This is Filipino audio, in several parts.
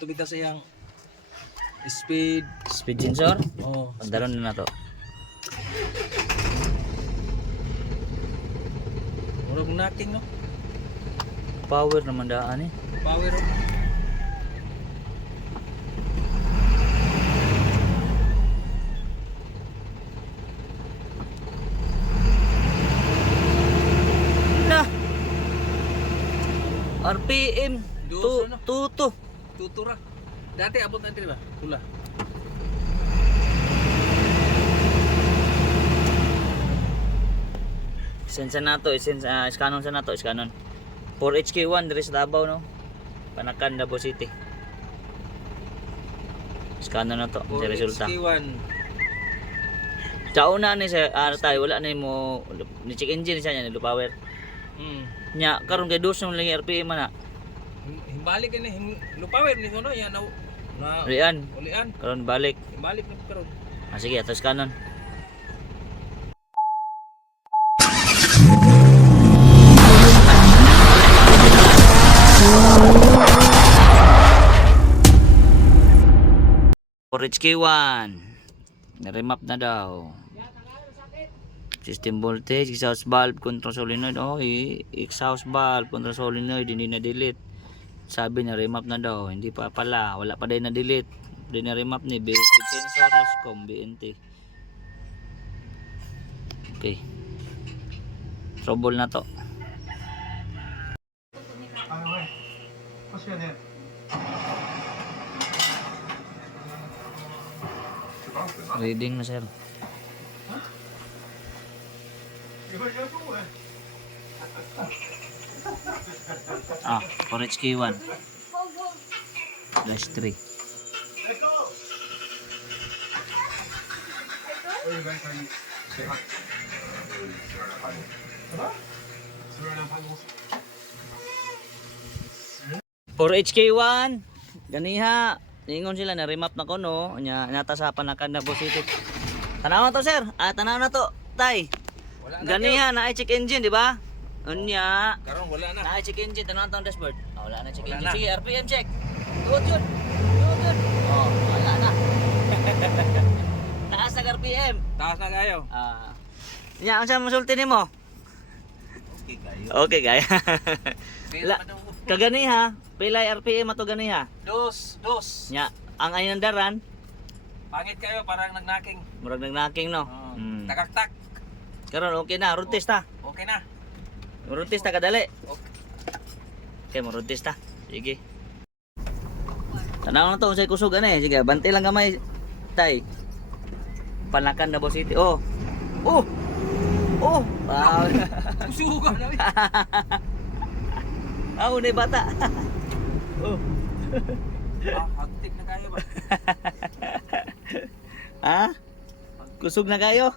tubita sa iyang speed. Speed sensor. Oh, Pagdaron na to. murag knocking no. Power naman daan eh. Power. Na. RPM Doso na. tuto. Tutura. Dati abot na ba? Pula. Sensa nato, iskanon sa nato, iskanon. 4HK1 diri sa Davao no. Panakan Davao City. Iskanon na to, sa resulta. HK1. Sa una ni sa tayo wala na mo ni check engine siya ni low power. Nya karon kay dos lang RPM man na. Himbalik ni lupawer ni no ya na Ulian. ulian. Karon balik. Himbalik na karon. Sige, atas kanon. For HK1 na-remap na daw. System voltage, exhaust valve, control solenoid. Oh, exhaust valve, control solenoid hindi na delete. Sabi na remap na daw, hindi pa pala, wala pa din na delete. Hindi na remap ni basic sensor, loscom, BNT. Okay. Trouble na to. Reading na sir. For HK1 /3. For HK1 ganiha ningon sila na remap na ko no nya natasapan na kan Davao City. Tanaw na to sir. Tanaw na to tay. Ganiha na check engine di ba? Unya. Karon wala na. Na check engine tanaw na to dashboard. Wala na check Wala engine. na. Sige RPM check. Good good. Good. Oh, wala na. Taas ang RPM. Taas na kayo. Nya unsa masulti nimo? Okay kayo. Okay kaya. Kaya Kaganiha, pilay RPM ato ganiha. dos. Nya ang ayundaran Pangit kayo parang nagnaking. murag nagnaking no. Takak-tak. Karon okay na, rotis ta. Okay na. Rotis ta kadali. Okay. Okay, rotis ta. Sige. Tanaw na to unsay kusog ani. Sige, bantay lang gamay tay. Panakan Davao City. Oh. Oh. Oh. Wow. Kusugan na. Ni bata. Oh. Hagtik na kayo ba? Ha? Kusog na kayo.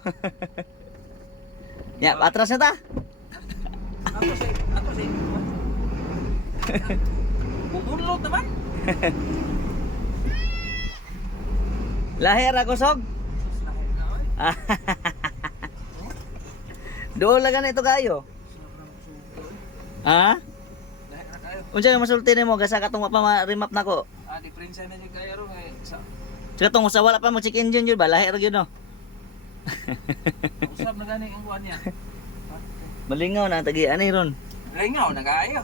Ya, atras na ta. Ako si. Bubulot naman. Lahir ako sog. Doon lang ganito kayo. Ha? Dahil na kayo. Unsa yung masulti nimo gasa katong remap nako. Diferensya na dyan kayo ron eh. Sa katong sa wala pa mo check engine jud ba lahir gyud no. Usap na gani ang buwan niya. Malingaw na tagi ani ron. Lingaw na kayo.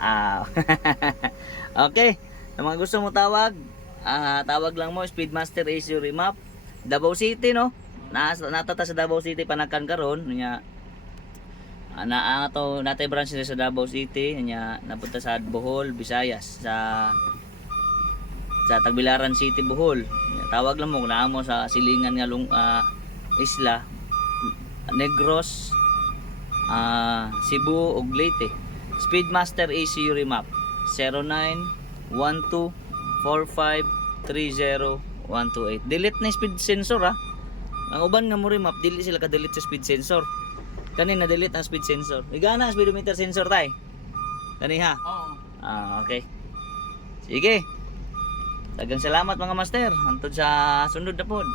Okay. Sa mga gusto mo tawag, tawag lang mo Speedmaster AC Remap Davao City no. Natata sa Davao City panakan karon nya ana ato natay branch sa Davao City nya napunta sa Bohol, Visayas sa Tagbilaran City, Bohol. Tawag lang mo kung mo sa silingan nga isla Negros, Cebu ug Leyte. Speedmaster ECU Remap 09124530 delete na yung speed sensor ha. Ang uban nga mo remap dili sila ka-delete sa speed sensor. Kani na delete ang speed sensor. Igana ang speedometer sensor tay. Kani ha. Oo. Okay. Sige. Daghang salamat mga master. Hantod sa sunod na pod.